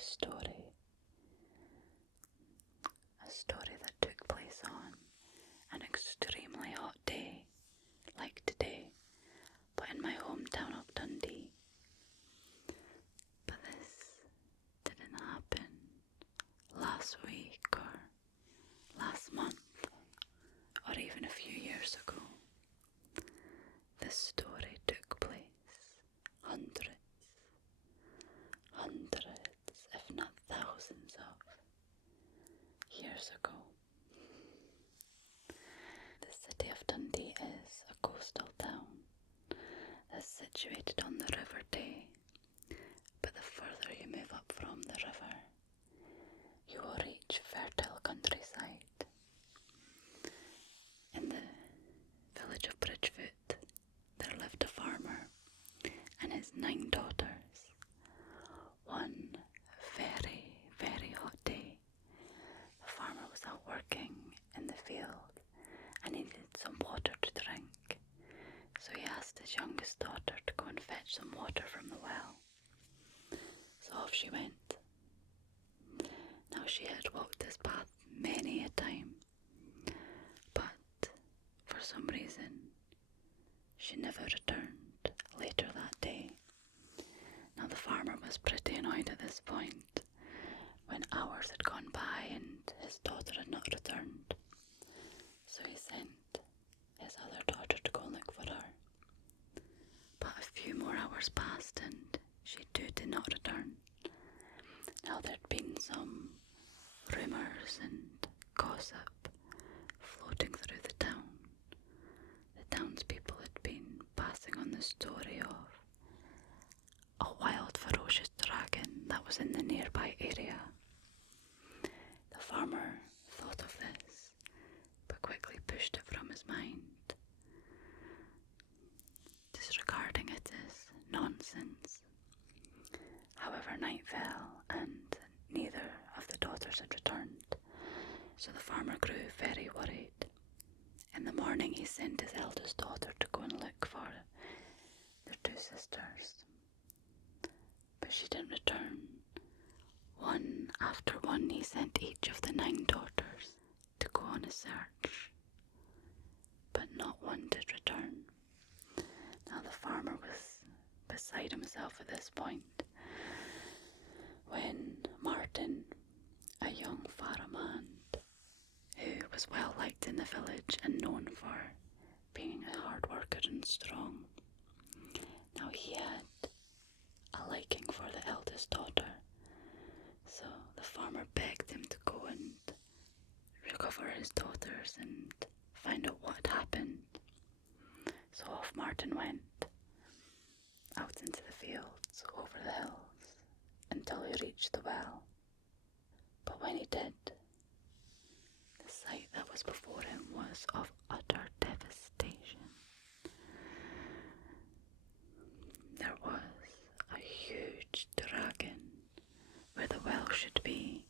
story. A story that took place on an extremely hot day, like today, but in my hometown of Dundee. But this didn't happen last week or last month or even a few years ago. This story took place hundreds, if not thousands of years ago. The city of Dundee is a coastal town that's situated on the River Dee, but the further you move up from the river, you will reach fertile countryside. In the village of Bridgefoot, there lived a farmer and his 9 daughters. One very, very hot day, the farmer was out working in the field and needed some water to drink. So he asked his youngest daughter to go and fetch some water from the well. So off she went. Now she had walked this path many a time, but for some reason she never returned later that day. Now the farmer was pretty annoyed at this point, when hours had gone by and his daughter had not returned. So he sent his other daughter to go and look for her. But a few more hours passed and she too did not return. Now there'd been some rumours and gossip floating through the town. The townspeople had been passing on the story of a wild, ferocious dragon that was in the nearby area. The farmer thought of this, but quickly pushed it from his mind, disregarding it as nonsense. However, night fell and neither of the daughters had returned, so the farmer grew very worried. In the morning he sent his eldest daughter to go and look for their 2 sisters, but she didn't return. One after one he sent each of the 9 daughters to go on a search, but not one did return. Now the farmer was beside himself at this point, when Martin, a young Faramand, who was well liked in the village and known for being a hard worker and strong, now he had a liking for the eldest daughter, so the farmer begged him to go and recover his daughters and find out what had happened. So off Martin went, out into the fields, over the hills, until he reached the well. But when he did, the sight that was before him was of utter devastation. There was a huge dragon where the well should be,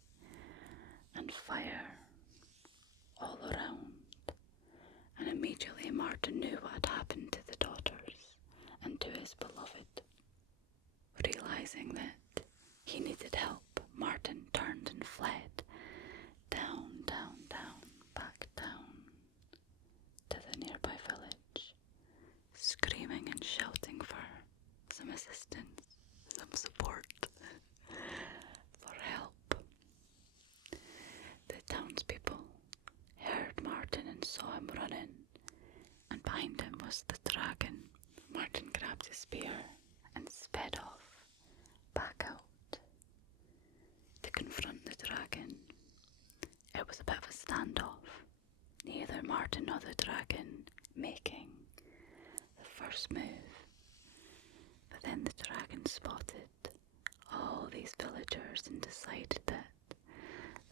and fire all around. And immediately Martin knew what had happened to the daughters and to his beloved. Realizing that he needed help, Martin turned and fled down, back down to the nearby village, screaming and shouting for some assistance, some support, for help. The townspeople heard Martin and saw him running, and behind him was the dragon. Martin grabbed his spear and sped off, back out, to confront the dragon. It was a bit of a standoff, neither Martin nor the dragon making the first move. But then the dragon spotted all these villagers and decided that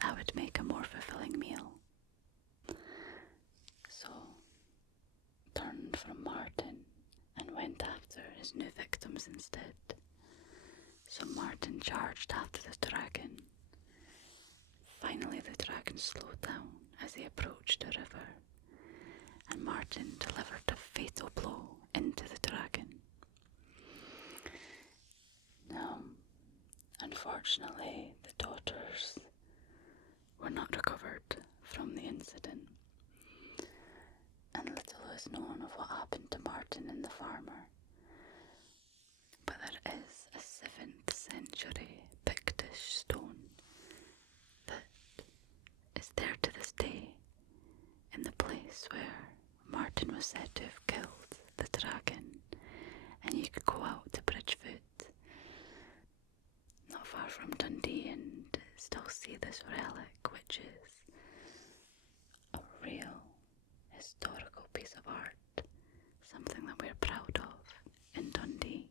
that would make a more fulfilling meal. So turned from Martin and went after his new victims instead. So Martin charged after the dragon. Finally the dragon slowed down as he approached the river, and Martin delivered a fatal blow into the dragon. Now, Unfortunately, the daughters were not recovered from the incident, and little is known of what happened to Martin and the farmer. But there is a 7th century Pictish stone that is there to this day in the place where Martin was said to have killed the dragon, and you could go out to Bridgefoot, not far from Dundee, and still see this relic, which is a real historical piece of art, something that we're proud of in Dundee.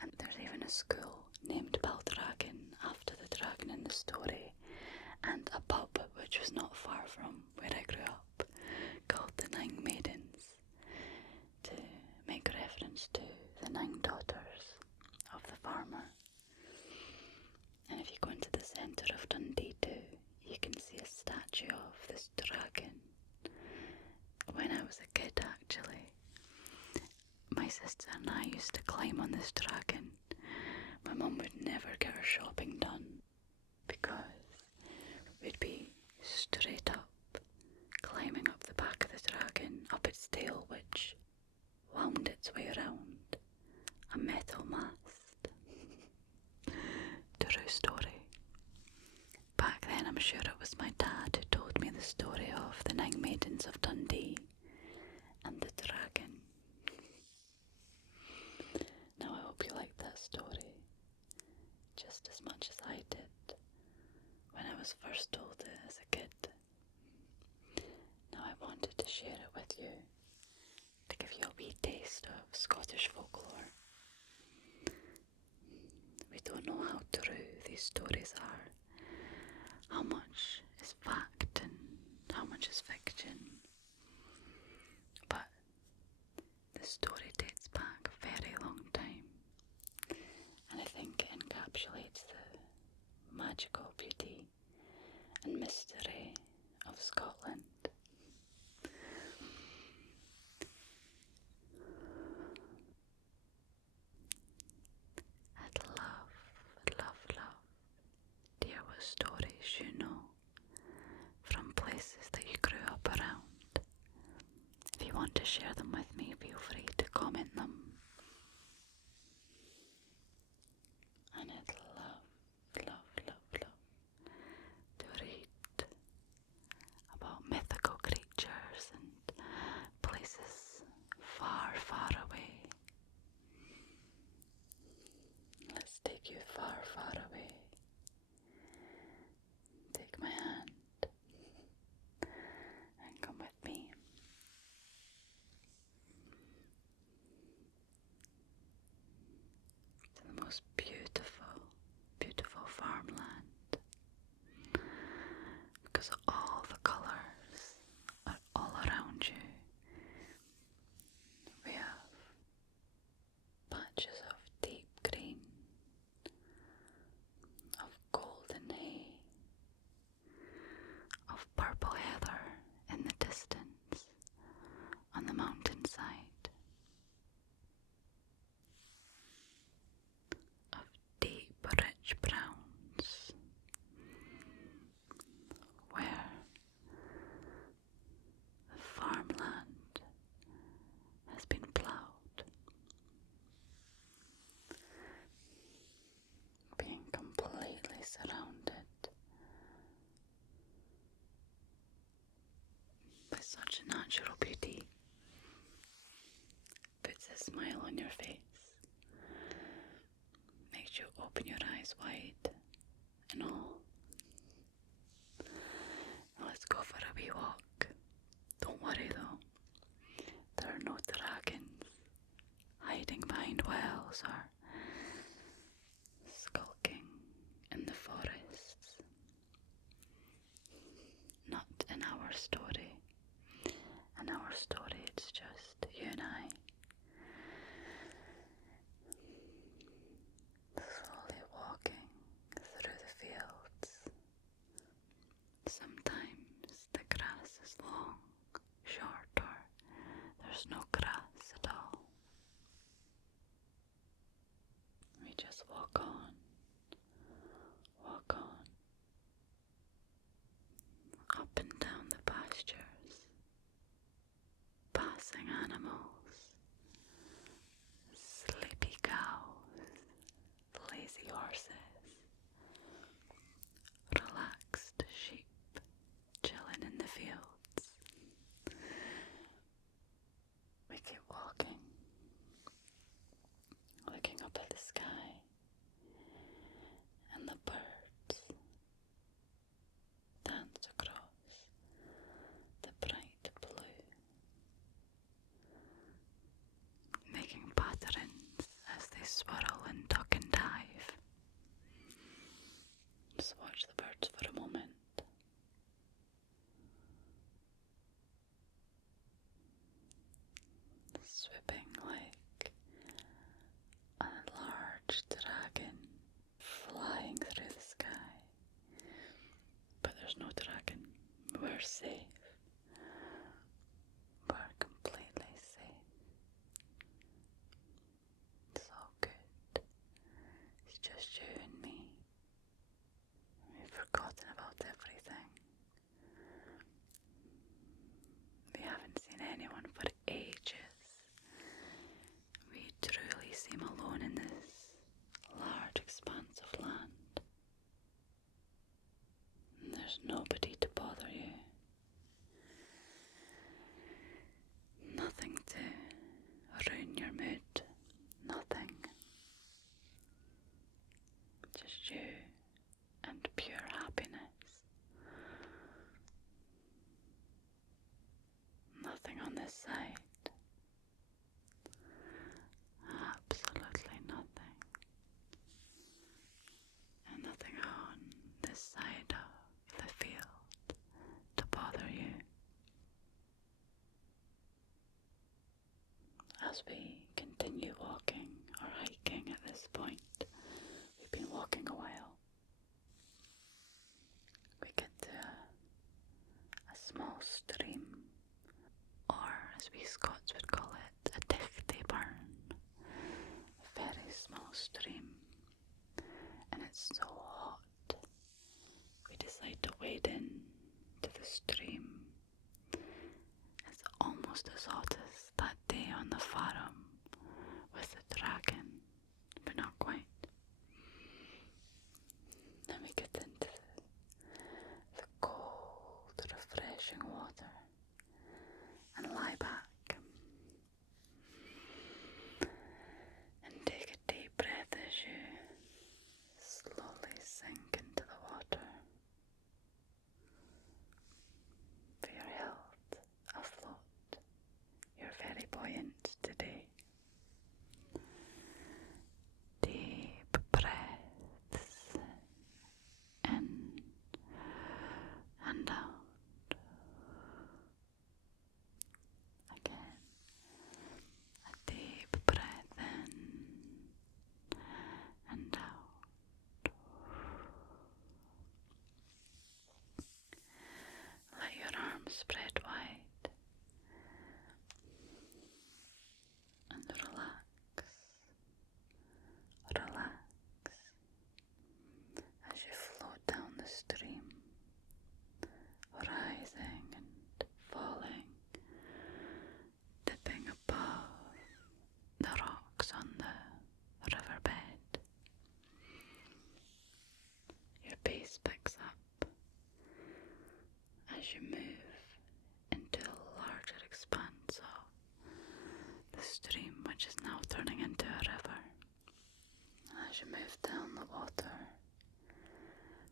And there's even a school named Baldragon after the dragon in the story, and a pub which was not far from where I grew up called the Nine Maidens, to make reference to the 9 daughters of the farmer. And if you go into the centre of Dundee too, you can see a statue of this dragon. When I was a kid, actually, my sister and I used to climb on this dragon. My mum would never get her shopping done because we'd be straight up, climbing up the back of the dragon, up its tail, which wound its way around a metal mast. True story. Back then, I'm sure it was my dad who told me the story of the 9 maidens of Dundee and the dragon. Now I hope you liked that story just as much as I did when I was first told it as a kid. Now I wanted to share it with you to give you a wee taste of Scottish folklore. We don't know how true these stories are, how much is fact and how much is fiction, but the story dates back a very long time, and I think it encapsulates the magical beauty and mystery of Scotland. I'd love to hear what stories you know from places that you grew up around. If you want to share them with me, feel free to comment them. And I'd love to read about mythical creatures and places far, far away. Let's take you far, far away. Take my hand and come with me. To the most beautiful farmland, because all the colours are all around you. We have patches of deep green, of golden hay, of purple heather in the distance on the mountainside, of deep rich browns where the farmland has been ploughed, being completely surrounded by such a natural beauty. Puts a smile on your face, makes you open your eyes wide and all. Now let's go for a wee walk. Don't worry though, there are no dragons hiding behind wells or skulking in the forests. Not in our story. In our story, it's just you and I, slowly walking swirl and duck and dive. Just watch the birds for a moment. Swooping like a large dragon flying through the sky. But there's no dragon. We're safe. We're completely safe. It's all good. It's just you and me. We've forgotten about everything. We haven't seen anyone for ages. We truly seem alone in this large expanse of land. And there's nobody to bother you. Nothing to ruin your mood. Nothing. Just you and pure happiness. Nothing on this side. Absolutely nothing. And nothing on this side of the field to bother you. As we continue walking or hiking at this point, we've been walking a while. We get to a small stream, or as we Scots would call it, a dichty burn. A very small stream, and it's so hot. We decide to wade in to the stream. It's almost as hot as that day on the farm with the dragon, but not quite. Then we get into the cold, refreshing water and lie back and take a deep breath as you slowly sink into the water. For your health afloat, you're very buoyant today. Deep breaths in and out. Again, a deep breath in and out. Let your arms spread wide and relax. Relax as you float down the stream, rising and falling, dipping above the rocks on the riverbed. Your pace picks up as you move into a larger expanse of the stream, which is now turning into a river. As you move down the water,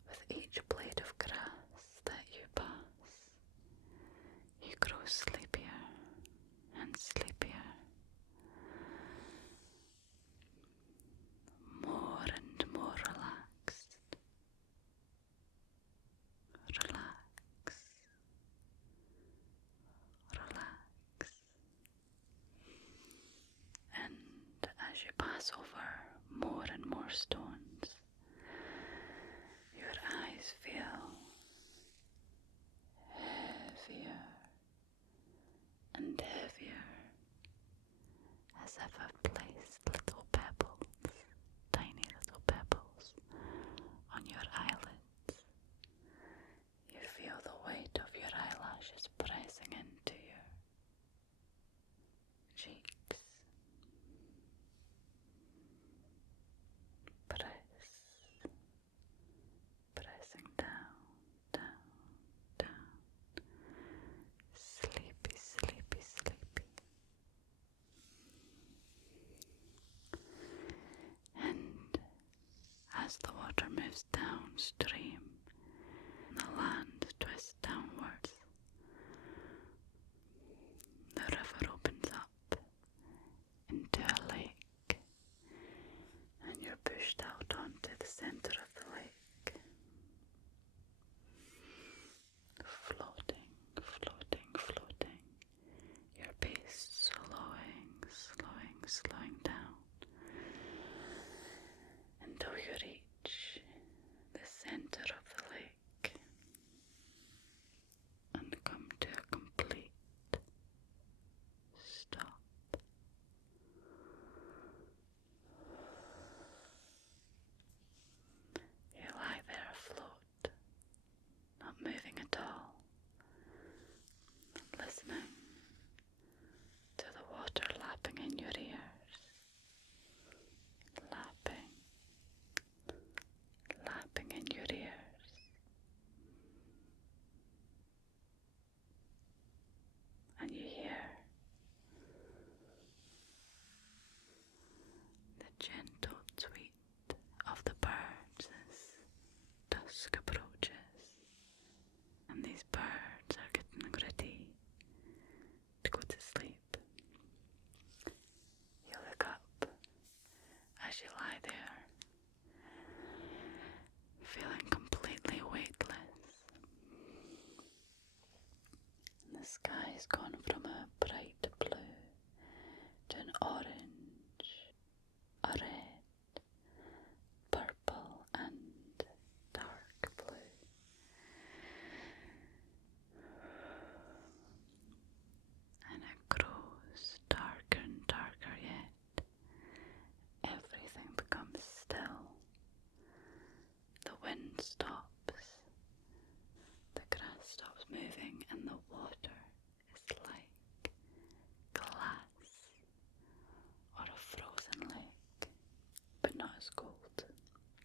with each blade of grass that you pass, you grow sleepier and sleepier. More and more relaxed. Relax. Relax. And as you pass over more and more stones, your eyes feel heavier and heavier, as if I've placed little pebbles, tiny little pebbles, on your eyelids. You feel the weight of your eyelashes pressing into your cheeks. Pressing down, down, down. Sleepy, sleepy, sleepy. And as the water moves downstream, the land twists downwards. The river opens up into a lake, gentle tweet of the birds as dusk approaches, and these birds are getting ready to go to sleep. You look up as you lie there, feeling completely weightless. And the sky's gone from a bright blue to an orange, a red, purple and dark blue. And it grows darker and darker yet. Everything becomes still. The wind stops. The grass stops moving and the water is like glass or a frozen lake, but not as cold.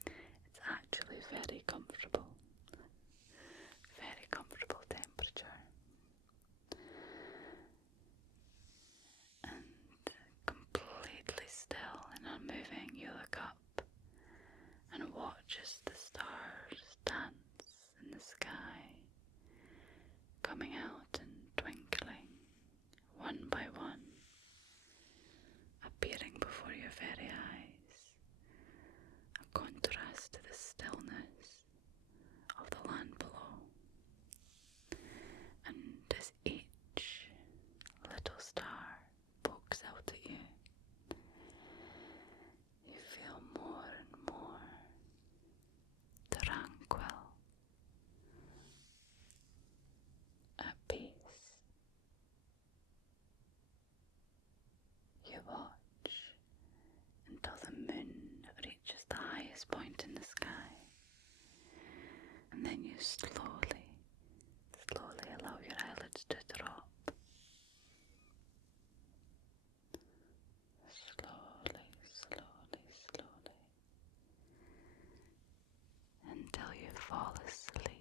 It's actually very comfortable temperature. And completely still and unmoving, you look up and watch as the stars dance in the sky, coming out and twinkling one by one, appearing before your very eyes, a contrast to the stillness of the land below. And as each little star pokes out at you, you feel more and more tranquil, at peace. You watch until the moon reaches the highest point in the sky, and then you slowly allow your eyelids to drop. Slowly, until you fall asleep.